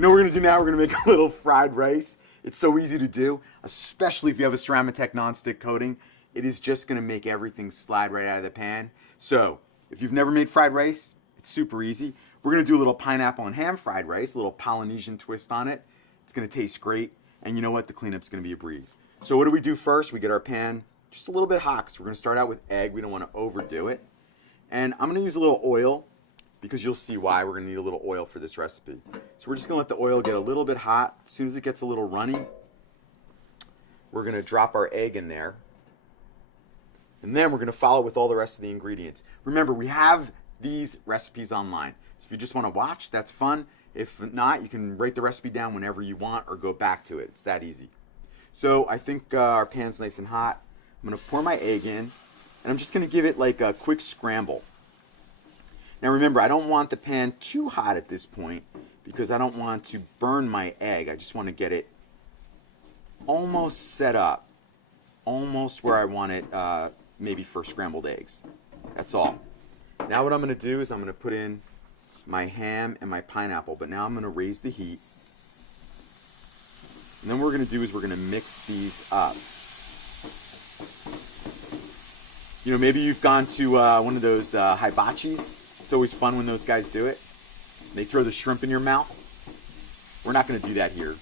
You know what we're gonna do now? We're gonna make a little fried rice. It's so easy to do, especially if you have a Ceramic non-stick coating. It is just gonna make everything slide right out of the pan. So, if you've never made fried rice, it's super easy. We're gonna do a little pineapple and ham fried rice, a little Polynesian twist on it. It's gonna taste great, and you know what? The cleanup's gonna be a breeze. So what do we do first? We get our pan just a little bit hot, so we're gonna start out with egg. We don't wanna overdo it. And I'm gonna use a little oil, because you'll see why we're gonna need a little oil for this recipe. So we're just gonna let the oil get a little bit hot. As soon as it gets a little runny, we're gonna drop our egg in there. And then we're gonna follow with all the rest of the ingredients. Remember, we have these recipes online. So if you just wanna watch, that's fun. If not, you can write the recipe down whenever you want or go back to it. It's that easy. So I think our pan's nice and hot. I'm gonna pour my egg in, and I'm just gonna give it like a quick scramble. Now remember, I don't want the pan too hot at this point because I don't want to burn my egg. I just want to get it almost set up, almost where I want it maybe for scrambled eggs. That's all. Now what I'm going to do is I'm going to put in my ham and my pineapple, but now I'm going to raise the heat. And then what we're going to do is we're going to mix these up. You know, maybe you've gone to one of those hibachis. It's always fun when those guys do it. They throw the shrimp in your mouth. We're not going to do that here.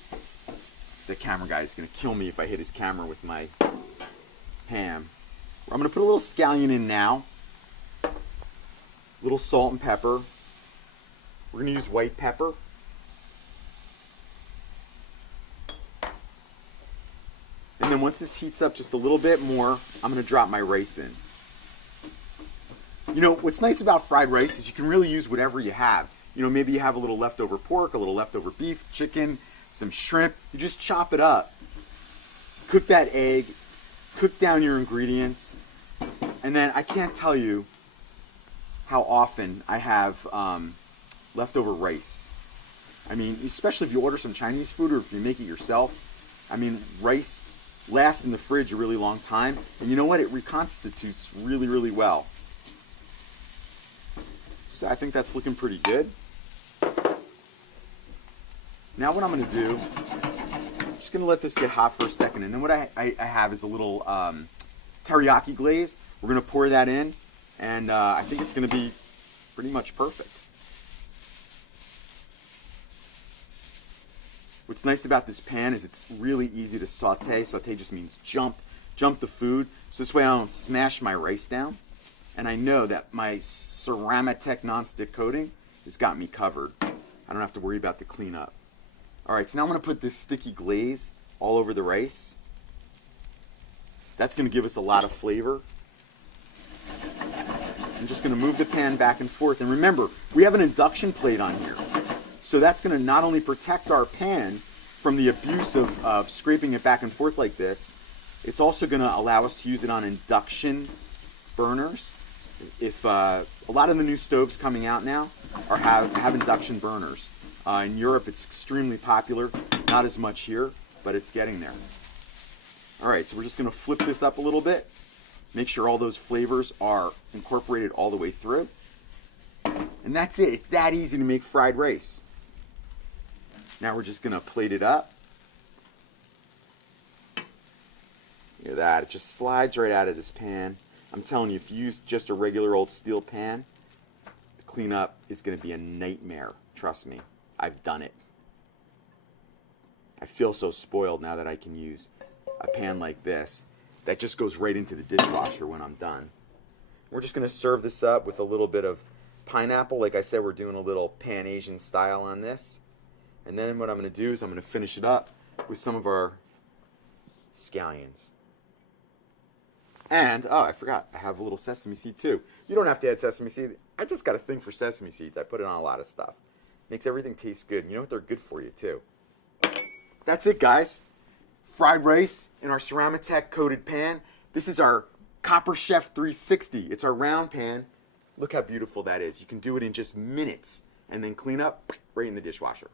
The camera guy is going to kill me if I hit his camera with my ham. I'm going to put a little scallion in now. A little salt and pepper. We're going to use white pepper. And then once this heats up just a little bit more, I'm going to drop my rice in. You know, what's nice about fried rice is you can really use whatever you have. You know, maybe you have a little leftover pork, a little leftover beef, chicken, some shrimp. You just chop it up. Cook that egg. Cook down your ingredients. And then I can't tell you how often I have leftover rice. I mean, especially if you order some Chinese food or if you make it yourself. I mean, rice lasts in the fridge a really long time. And you know what? It reconstitutes really, really well. So I think that's looking pretty good. Now what I'm going to do, I'm just going to let this get hot for a second. And then what I have is a little teriyaki glaze. We're going to pour that in. And I think it's going to be pretty much perfect. What's nice about this pan is it's really easy to saute. Saute just means jump the food. So this way I don't smash my rice down. And I know that my Ceramic non-stick coating has got me covered. I don't have to worry about the cleanup. All right, so now I'm going to put this sticky glaze all over the rice. That's going to give us a lot of flavor. I'm just going to move the pan back and forth. And remember, we have an induction plate on here. So that's going to not only protect our pan from the abuse of scraping it back and forth like this, it's also going to allow us to use it on induction burners. If a lot of the new stoves coming out now have induction burners. In Europe, it's extremely popular. Not as much here, but it's getting there. All right, so we're just going to flip this up a little bit. Make sure all those flavors are incorporated all the way through. And that's it. It's that easy to make fried rice. Now we're just going to plate it up. Look at that. It just slides right out of this pan. I'm telling you, if you use just a regular old steel pan, the cleanup is going to be a nightmare. Trust me. I've done it. I feel so spoiled now that I can use a pan like this that just goes right into the dishwasher when I'm done. We're just going to serve this up with a little bit of pineapple. Like I said, we're doing a little Pan Asian style on this. And then what I'm going to do is I'm going to finish it up with some of our scallions. And, oh, I forgot, I have a little sesame seed too. You don't have to add sesame seed. I just got a thing for sesame seeds. I put it on a lot of stuff. Makes everything taste good. And you know what? They're good for you too. That's it, guys. Fried rice in our Ceramic coated pan. This is our CopperChef 360. It's our round pan. Look how beautiful that is. You can do it in just minutes and then clean up right in the dishwasher.